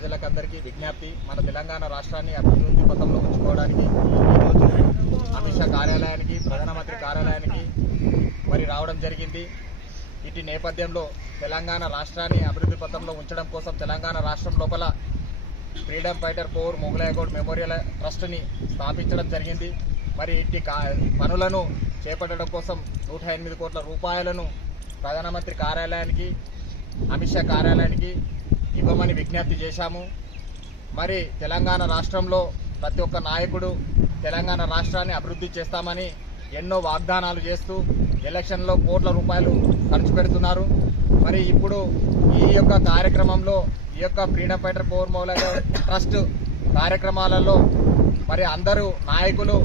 ప్రజలకందరికీ విజ్ఞప్తి. మన తెలంగాణ రాష్ట్రాన్ని అభివృద్ధి పథంలో ఉంచుకోవడానికి ఈరోజు అమిత్ షా కార్యాలయానికి ప్రధానమంత్రి కార్యాలయానికి మరి రావడం జరిగింది. ఇటు నేపథ్యంలో తెలంగాణ రాష్ట్రాన్ని అభివృద్ధి పథంలో ఉంచడం కోసం తెలంగాణ రాష్ట్రం లోపల ఫ్రీడమ్ ఫైటర్ కోర్ మొగలాయగౌడ్ మెమోరియల్ ట్రస్ట్ని స్థాపించడం జరిగింది. మరి ఇట్టి పనులను చేపట్టడం కోసం నూట ఎనిమిది కోట్ల రూపాయలను ప్రధానమంత్రి కార్యాలయానికి అమిత్ షా కార్యాలయానికి ఇవ్వమని విజ్ఞప్తి చేశాము. మరి తెలంగాణ రాష్ట్రంలో ప్రతి ఒక్క నాయకుడు తెలంగాణ రాష్ట్రాన్ని అభివృద్ధి చేస్తామని ఎన్నో వాగ్దానాలు చేస్తూ ఎలక్షన్లో కోట్ల రూపాయలు ఖర్చు పెడుతున్నారు. మరి ఇప్పుడు ఈ యొక్క కార్యక్రమంలో ఈ యొక్క ఫ్రీడమ్ ఫైటర్ పవర్ మౌలగా ట్రస్ట్ కార్యక్రమాలలో మరి అందరూ నాయకులు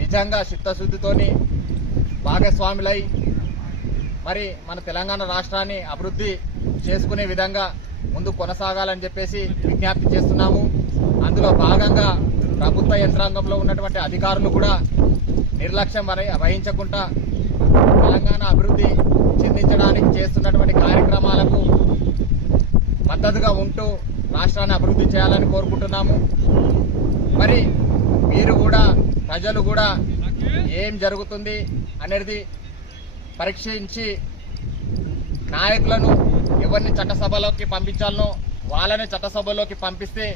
నిజంగా చిత్తశుద్ధితోని భాగస్వాములై మరి మన తెలంగాణ రాష్ట్రాన్ని అభివృద్ధి చేసుకునే విధంగా ముందు కొనసాగాలని చెప్పేసి విజ్ఞప్తి చేస్తున్నాము. అందులో భాగంగా ప్రభుత్వ యంత్రాంగంలో ఉన్నటువంటి అధికారులు కూడా నిర్లక్ష్యం వహించకుండా తెలంగాణ అభివృద్ధి చెందించడానికి చేస్తున్నటువంటి కార్యక్రమాలకు మద్దతుగా ఉంటూ రాష్ట్రాన్ని అభివృద్ధి చేయాలని కోరుకుంటున్నాము. మరి మీరు కూడా ప్రజలు కూడా ఏం జరుగుతుంది అనేది పరీక్షించి నాయకులను ఎవరిని చట్టసభలోకి పంపించాలనో వాళ్ళని చట్టసభలోకి పంపిస్తే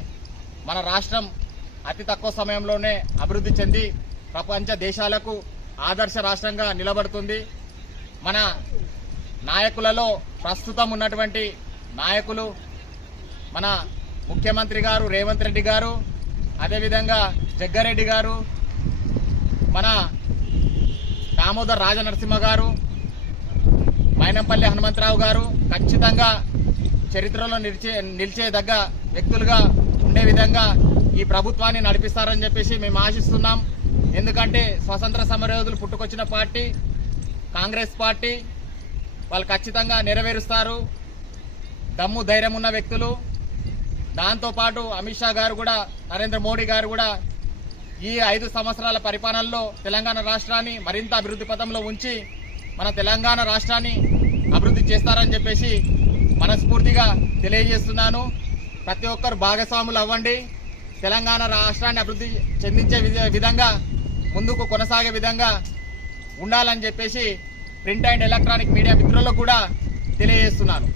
మన రాష్ట్రం అతి తక్కువ సమయంలోనే అభివృద్ధి చెంది ప్రపంచ దేశాలకు ఆదర్శ రాష్ట్రంగా నిలబడుతుంది. మన నాయకులలో ప్రస్తుతం ఉన్నటువంటి నాయకులు మన ముఖ్యమంత్రి గారు రేవంత్ రెడ్డి గారు అదేవిధంగా జగ్గారెడ్డి గారు మన దామోదర్ రాజనరసింహ గారు మైనంపల్లి హనుమంతరావు గారు ఖచ్చితంగా చరిత్రలో నిలిచే నిలిచేదగ్గ వ్యక్తులుగా ఉండే విధంగా ఈ ప్రభుత్వాన్ని నడిపిస్తారని చెప్పేసి మేము ఆశిస్తున్నాం. ఎందుకంటే స్వతంత్ర సమరయోధులు పుట్టుకొచ్చిన పార్టీ కాంగ్రెస్ పార్టీ వాళ్ళు ఖచ్చితంగా నెరవేరుస్తారు. దమ్ము ధైర్యం ఉన్న వ్యక్తులు. దాంతోపాటు అమిత్ షా గారు కూడా నరేంద్ర మోడీ గారు కూడా ఈ ఐదు సంవత్సరాల పరిపాలనలో తెలంగాణ రాష్ట్రాన్ని మరింత అభివృద్ధి పథంలో ఉంచి మన తెలంగాణ రాష్ట్రాన్ని చేస్తారని చెప్పేసి మనస్ఫూర్తిగా తెలియజేస్తున్నాను. ప్రతి ఒక్కరు భాగస్వాములు అవ్వండి. తెలంగాణ రాష్ట్రాన్ని అభివృద్ధి చెందించే విధంగా ముందుకు కొనసాగే విధంగా ఉండాలని చెప్పేసి ప్రింట్ అండ్ ఎలక్ట్రానిక్ మీడియా మిత్రులకు కూడా తెలియజేస్తున్నాను.